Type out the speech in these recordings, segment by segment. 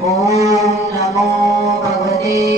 ॐ नमो भगवते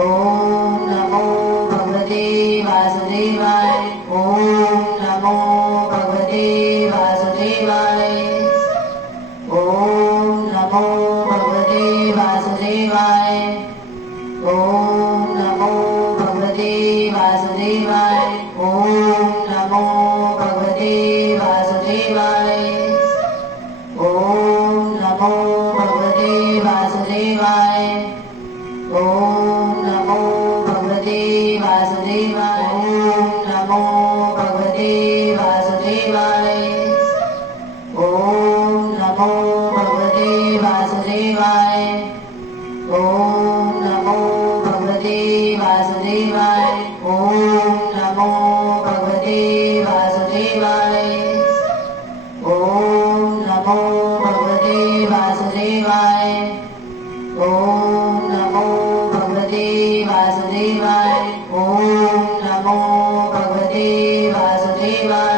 Oh. Shiva. Shiva.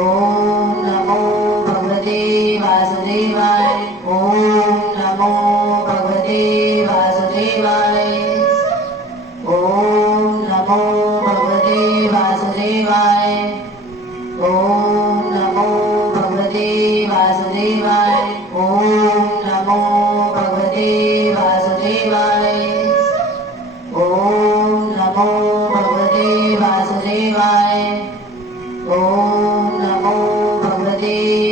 Oh.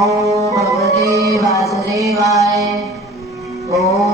नमो भगवते वासुदेवाय। ओम